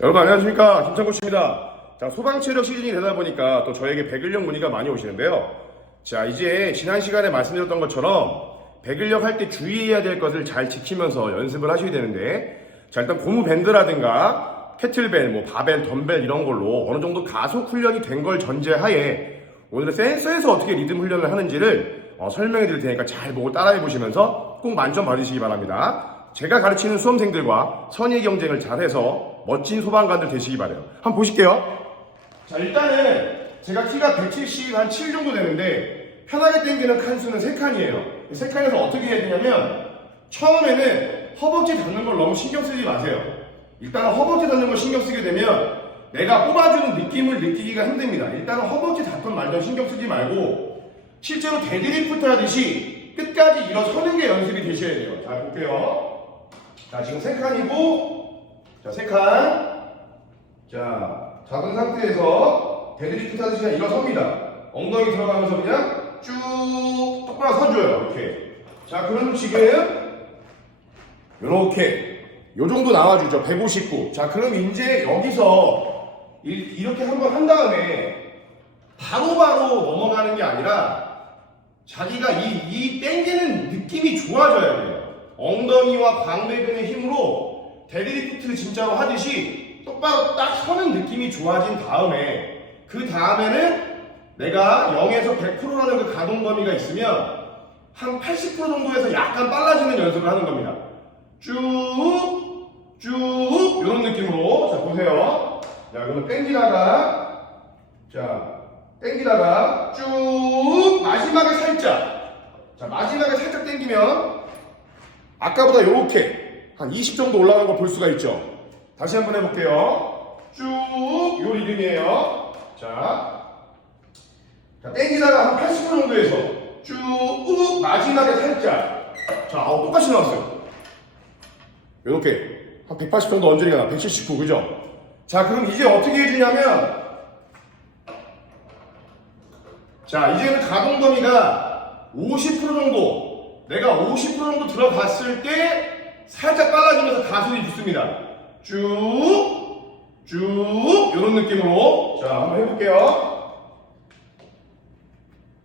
여러분 안녕하십니까 김창구 씨입니다. 자 소방체력 시즌이 되다 보니까 또 저에게 백일력 문의가 많이 오시는데요. 자 이제 지난 시간에 말씀드렸던 것처럼 백일력 할 때 주의해야 될 것을 잘 지키면서 연습을 하셔야 되는데 자 일단 고무 밴드라든가 캐틀벨, 뭐 바벨, 덤벨 이런 걸로 어느 정도 가속 훈련이 된 걸 전제하에 오늘은 센서에서 어떻게 리듬 훈련을 하는지를 어, 설명해 드릴 테니까 잘 보고 따라해 보시면서 꼭 만점 받으시기 바랍니다. 제가 가르치는 수험생들과 선의 경쟁을 잘해서 멋진 소방관들 되시기 바래요. 한번 보실게요. 자, 일단은 제가 키가 170, 한7 정도 되는데 편하게 당기는 칸수는 3칸이에요. 3칸에서 어떻게 해야 되냐면 처음에는 허벅지 닿는 걸 너무 신경 쓰지 마세요. 일단은 허벅지 닿는 걸 신경 쓰게 되면 내가 뽑아주는 느낌을 느끼기가 힘듭니다. 일단은 허벅지 닿든 말든 신경 쓰지 말고 실제로 데드리프트 하듯이 끝까지 일어서는 게 연습이 되셔야 돼요. 자, 볼게요. 자, 지금 3칸이고 자, 3칸. 자, 잡은 상태에서 데드리프트 하듯이 그냥 일어섭니다. 엉덩이 들어가면서 그냥 쭉 똑바로 서줘요. 이렇게. 자, 그럼 지금 요렇게 요 정도 나와주죠. 159. 자, 그럼 이제 여기서 이- 이렇게 한번 한 다음에 바로 바로 넘어가는 게 아니라 자기가 이, 이 땡기는 느낌이 좋아져야 돼요. 엉덩이와 광배근의 힘으로 데드리프트를 진짜로 하듯이 똑바로 딱 서는 느낌이 좋아진 다음에 그 다음에는 내가 0에서 100%라는 그 가동 범위가 있으면 한 80% 정도에서 약간 빨라지는 연습을 하는 겁니다. 쭉, 쭉, 이런 느낌으로. 자, 보세요. 자, 그러면 땡기다가, 자, 땡기다가 쭉, 마지막에 살짝. 자, 마지막에 살짝 땡기면, 아까보다 요렇게 한 20 정도 올라간 걸볼 수가 있죠. 다시 한번 해볼게요. 쭉, 요 리듬이에요. 자, 자, 땡기다가 한 80% 정도에서 쭉, 마지막에 살짝. 자, 아우, 똑같이 나왔어요. 이렇게 한 180 정도 언저리가 나, 179 그죠? 자 그럼 이제 어떻게 해주냐면 자 이제는 가동 범위가 50% 정도 내가 50% 정도 들어갔을 때 살짝 빨라지면서 가속이 붙습니다. 쭉 쭉 이런 느낌으로. 자 한번 해볼게요.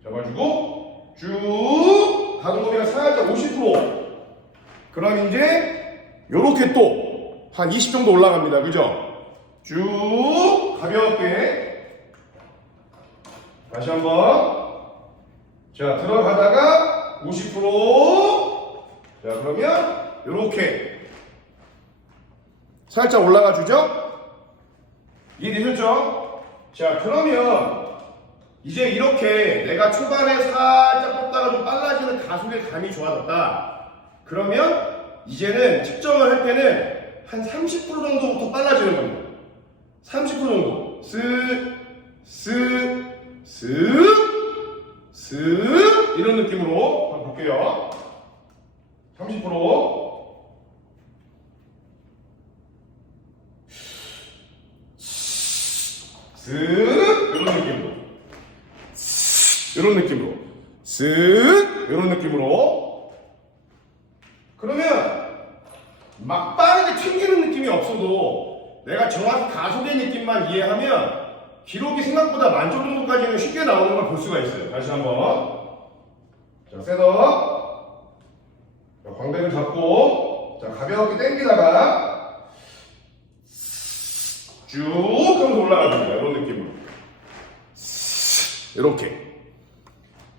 잡아주고 쭉. 가동 범위가 살짝 50% 그럼 이제 요렇게 또 한 20 정도 올라갑니다. 그죠? 쭉 가볍게. 다시 한 번. 자 들어가다가 50%자 그러면 요렇게 살짝 올라가 주죠? 이해되셨죠? 자 그러면 이제 이렇게 내가 초반에 살짝 뽑다가 좀 빨라지는 가속의 감이 좋아졌다. 그러면 이제는 측정을 할 때는 한 30% 정도부터 빨라지는 겁니다. 30% 정도. 쓱, 쓱, 쓱, 쓱 이런 느낌으로 볼게요. 30% 쓱. 이런 느낌으로. 이런 느낌으로. 쓱. 이런 느낌으로. 그러면 막 빠르게 튕기는 느낌이 없어도 내가 정확히 가속의 느낌만 이해하면 기록이 생각보다 만점 정도까지는 쉽게 나오는 걸 볼 수가 있어요. 다시 한번 자 셋업 자, 광배를 잡고 자 가볍게 당기다가 쭉 하면서 올라갑니다. 이런 느낌으로. 이렇게.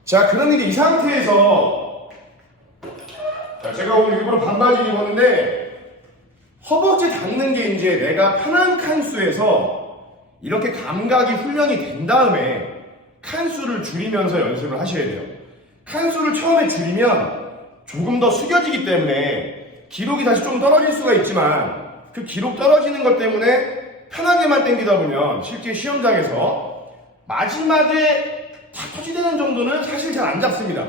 자, 이제 이 상태에서 자, 제가 오늘 일부러 반바지 입었는데 허벅지 닿는 게 이제 내가 편한 칸수에서 이렇게 감각이 훈련이 된 다음에 칸수를 줄이면서 연습을 하셔야 돼요. 칸수를 처음에 줄이면 조금 더 숙여지기 때문에 기록이 다시 좀 떨어질 수가 있지만 그 기록 떨어지는 것 때문에 편하게만 당기다 보면 실제 시험장에서 마지막에 다 터지되는 정도는 사실 잘 안 잡습니다.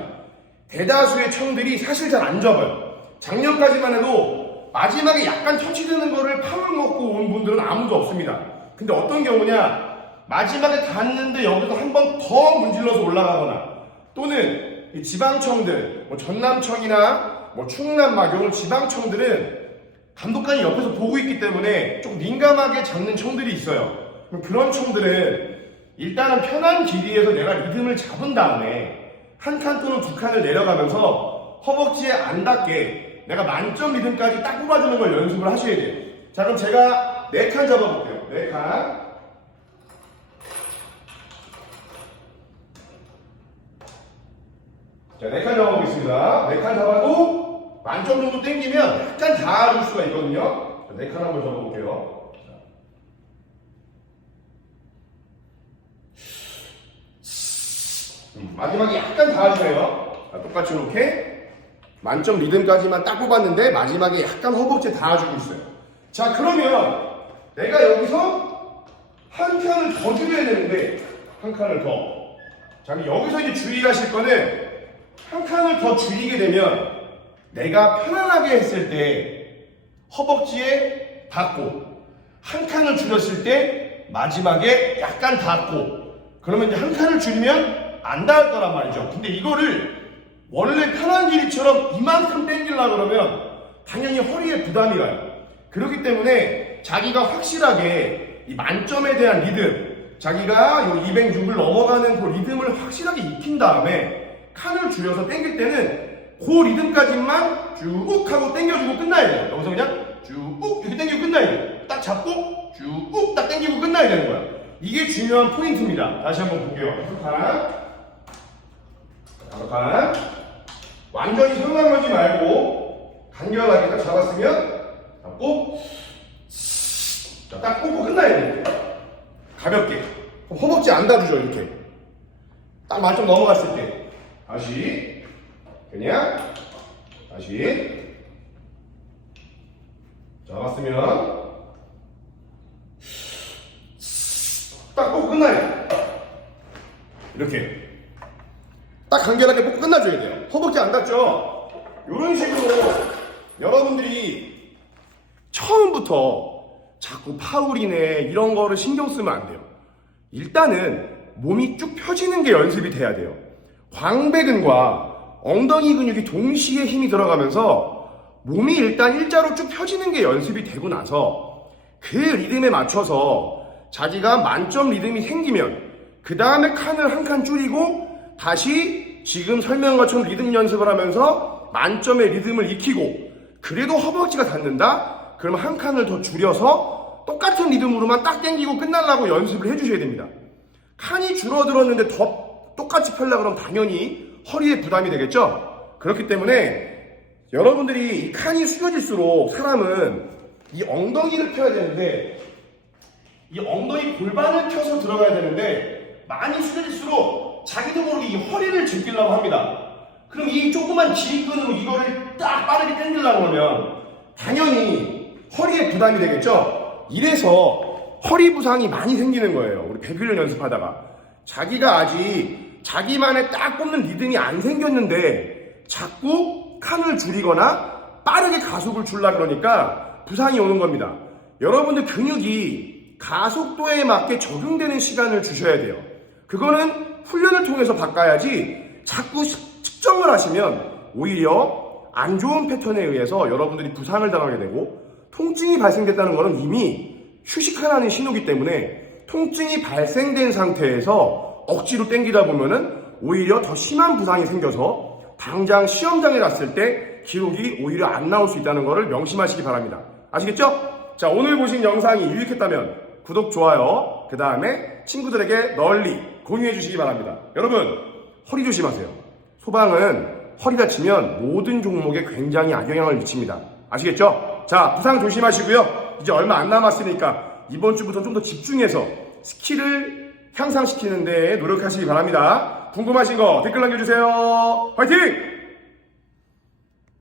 대다수의 청들이 사실 잘 안 잡아요. 작년까지만 해도 마지막에 약간 터치되는 거를 팝을 먹고 온 분들은 아무도 없습니다. 근데 어떤 경우냐? 마지막에 닿는데 여기서 한 번 더 문질러서 올라가거나 또는 이 지방청들, 뭐 전남청이나 뭐 충남 막 이런 지방청들은 감독관이 옆에서 보고 있기 때문에 좀 민감하게 잡는 총들이 있어요. 그런 총들은 일단은 편한 길이에서 내가 리듬을 잡은 다음에 한 칸 또는 두 칸을 내려가면서 허벅지에 안 닿게 내가 만점 리듬까지 딱 뽑아주는 걸 연습을 하셔야 돼요. 자, 그럼 제가 네 칸 잡아볼게요. 네 칸. 자, 네 칸 잡아보겠습니다. 네 칸 잡아도 만점 정도 땡기면 약간 닿아줄 수가 있거든요. 자, 네칸 한번 잡아볼게요. 자. 음, 마지막에 약간. 자, 똑같이 이렇게 만점 리듬까지만 딱 뽑았는데 마지막에 약간 허벅지에 닿아주고 있어요. 자, 그러면 내가 여기서 한 칸을 더 줄여야 되는데 한 칸을 더. 자, 여기서 이제 주의하실 거는 한 칸을 더 줄이게 되면 내가 편안하게 했을 때 허벅지에 닿고 한 칸을 줄였을 때 마지막에 약간 닿고 그러면 이제 한 칸을 줄이면 안 닿을 거란 말이죠. 근데 이거를 원래 편한 길이처럼 이만큼 당기려고 그러면 당연히 허리에 부담이 가요. 그렇기 때문에 자기가 확실하게 이 만점에 대한 리듬, 자기가 요 206을 넘어가는 그 리듬을 확실하게 익힌 다음에 칸을 줄여서 당길 때는 그 리듬까지만 쭉 하고 당겨주고 끝나야 돼요. 여기서 그냥 쭉 이렇게 당기고 끝나야 돼요. 딱 잡고 쭉딱 당기고 끝나야 되는 거야. 이게 중요한 포인트입니다. 다시 한번 볼게요. 칸. 다섯 칸. 완전히 성장하지 말고 간결하게 딱 잡았으면 잡고 자, 딱 꽂고 끝나야 돼요. 가볍게. 허벅지 안 닿아주죠, 이렇게. 딱 만점 넘어갔을 때. 다시. 그냥. 다시. 잡았으면. 딱 꽂고 끝나야 돼요. 이렇게. 딱 간결하게 뽑고 끝나줘야 돼요. 허벅지 안 닿죠? 이런 식으로 여러분들이 처음부터 자꾸 파울이네 이런 거를 신경 쓰면 안 돼요. 일단은 몸이 쭉 펴지는 게 연습이 돼야 돼요. 광배근과 엉덩이 근육이 동시에 힘이 들어가면서 몸이 일단 일자로 쭉 펴지는 게 연습이 되고 나서 그 리듬에 맞춰서 자기가 만점 리듬이 생기면 그 다음에 칸을 한 칸 줄이고 다시 지금 설명한 것처럼 리듬 연습을 하면서 만점의 리듬을 익히고 그래도 허벅지가 닿는다? 그러면 한 칸을 더 줄여서 똑같은 리듬으로만 딱 당기고 끝날라고 연습을 해주셔야 됩니다. 칸이 줄어들었는데 더 똑같이 펴려 그러면 당연히 허리에 부담이 되겠죠? 그렇기 때문에 여러분들이 이 칸이 숙여질수록 사람은 이 엉덩이를 펴야 되는데 이 엉덩이 골반을 펴서 들어가야 되는데 많이 숙여질수록 자기도 모르게 이 허리를 즐기려고 합니다. 그럼 이 조그만 지끈으로 이거를 딱 빠르게 당기려고 하면 당연히 허리에 부담이 되겠죠? 이래서 허리 부상이 많이 생기는 거예요. 우리 100일 연습하다가. 자기가 아직 자기만의 딱 꼽는 리듬이 안 생겼는데 자꾸 칸을 줄이거나 빠르게 가속을 줄라 그러니까 부상이 오는 겁니다. 여러분들 근육이 가속도에 맞게 적용되는 시간을 주셔야 돼요. 그거는 훈련을 통해서 바꿔야지 자꾸 측정을 하시면 오히려 안 좋은 패턴에 의해서 여러분들이 부상을 당하게 되고 통증이 발생됐다는 것은 이미 휴식하라는 신호기 때문에 통증이 발생된 상태에서 억지로 땡기다 보면은 오히려 더 심한 부상이 생겨서 당장 시험장에 갔을 때 기록이 오히려 안 나올 수 있다는 것을 명심하시기 바랍니다. 아시겠죠? 자, 오늘 보신 영상이 유익했다면 구독, 좋아요, 그 다음에 친구들에게 널리 공유해 주시기 바랍니다. 여러분, 허리 조심하세요. 소방은 허리 다치면 모든 종목에 굉장히 악영향을 미칩니다. 아시겠죠? 자, 부상 조심하시고요. 이제 얼마 안 남았으니까 이번 주부터 좀 더 집중해서 스킬을 향상시키는 데 노력하시기 바랍니다. 궁금하신 거 댓글 남겨주세요. 화이팅!